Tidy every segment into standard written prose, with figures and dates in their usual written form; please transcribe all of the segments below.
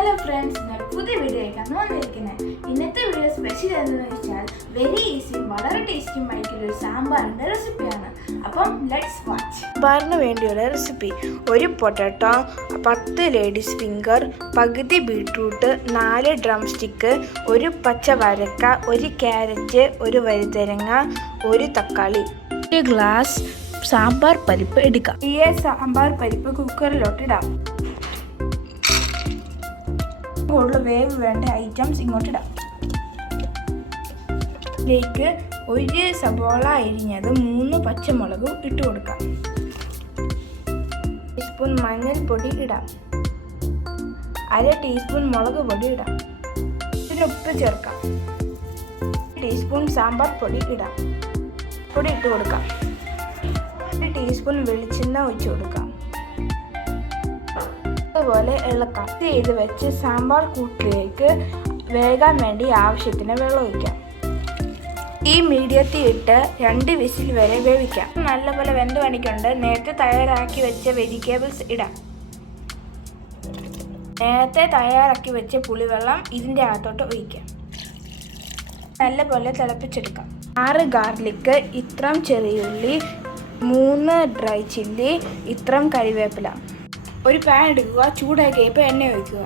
Hello friends, ഞാൻ പുതിയ video ആയിട്ടാണ് വന്നിരിക്കുന്നത്. ഇന്നത്തെ വീഡിയോ സ്പെഷ്യൽ എന്താണെന്ന് വെച്ചാൽ വെരി ഈസിയും വളരെ ടേസ്റ്റിയുമായിട്ടുള്ള ഒരു സാമ്പാറിൻ്റെ റെസിപ്പിയാണ്. അപ്പം ലെറ്റ്സ് വാച്ച്. സാമ്പാറിന് വേണ്ടിയുള്ള റെസിപ്പി: ഒരു പൊട്ടാറ്റോ, 10 ലേഡീസ് ഫിംഗർ, പകുതി ബീട്രൂട്ട്, 4 ഡ്രം സ്റ്റിക്ക്, ഒരു പച്ച വരക്ക, ഒരു ക്യാരറ്റ്, ഒരു വഴുതനങ്ങ, ഒരു തക്കാളി, 1 ഗ്ലാസ് സാമ്പാർ പരിപ്പ് എടുക്കാം. ഈ സാമ്പാർ പരിപ്പ് കുക്കറിലോട്ട് ഇടാം. കൂടുതൽ വേവ് വേണ്ട ഐറ്റംസ് ഇങ്ങോട്ടിടാം. ഇതിലേക്ക് 1 സബോള അരിഞ്ഞത്, 3 പച്ചമുളക് ഇട്ട് കൊടുക്കാം. ടീസ്പൂൺ മഞ്ഞൾപ്പൊടി ഇടാം. 1/2 ടീസ്പൂൺ മുളക് പൊടി ഇടാം. ഇതിന് ഉപ്പ് ചേർക്കാം. 1 ടീസ്പൂൺ സാമ്പാർ പൊടി ഇടാം. പൊടി ഇട്ട് കൊടുക്കാം. 1 ടീസ്പൂൺ വെളിച്ചെണ്ണ ഒഴിച്ചു കൊടുക്കാം. അതുപോലെ ഇളക്കാം. ചെയ്ത് വെച്ച് സാമ്പാർ കൂട്ടിലേക്ക് വേകാൻ വേണ്ടി ആവശ്യത്തിന് വെള്ളം ഒഴിക്കാം. ഈ മീഡിയത്തിൽ ഇട്ട് 2 വിസിൽ വരെ വേവിക്കാം. നല്ലപോലെ വെന്ത് വന്നിട്ടുണ്ട്. നേരത്തെ തയ്യാറാക്കി വെച്ച വെജിറ്റബിൾസ് ഇടാം. നേരത്തെ തയ്യാറാക്കി വെച്ച പുളിവെള്ളം ഇതിൻ്റെ അകത്തോട്ട് ഒഴിക്കാം. നല്ലപോലെ തിളപ്പിച്ചെടുക്കാം. 6 ഗാർലിക്ക്, ഇത്രം ചെറിയുള്ളി, 3 ഡ്രൈ ചില്ലി, ഇത്രം കരിവേപ്പില. ഒരു പാൻ എടുക്കുക. ചൂടായി കഴിയുമ്പോൾ എണ്ണ ഒഴിക്കുക.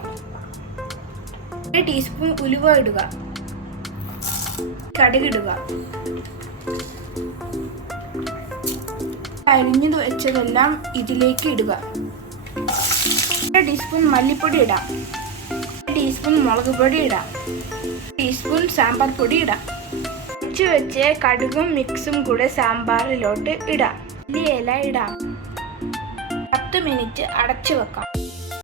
1 ടീസ്പൂൺ ഉലുവ ഇടുക. കടുകിടുക. അരിഞ്ഞു വെച്ചതെല്ലാം ഇതിലേക്ക് ഇടുക. 1 ടീസ്പൂൺ മല്ലിപ്പൊടി ഇടാം. 1 ടീസ്പൂൺ മുളക് പൊടി ഇടാം. 1 ടീസ്പൂൺ സാമ്പാർ പൊടി ഇടാം. വെച്ച് കടുകും മിക്സും കൂടെ സാമ്പാറിലോട്ട് ഇടാം. ഇല ഇടാം. 10 മിനിറ്റ് അടച്ചു വെക്കാം.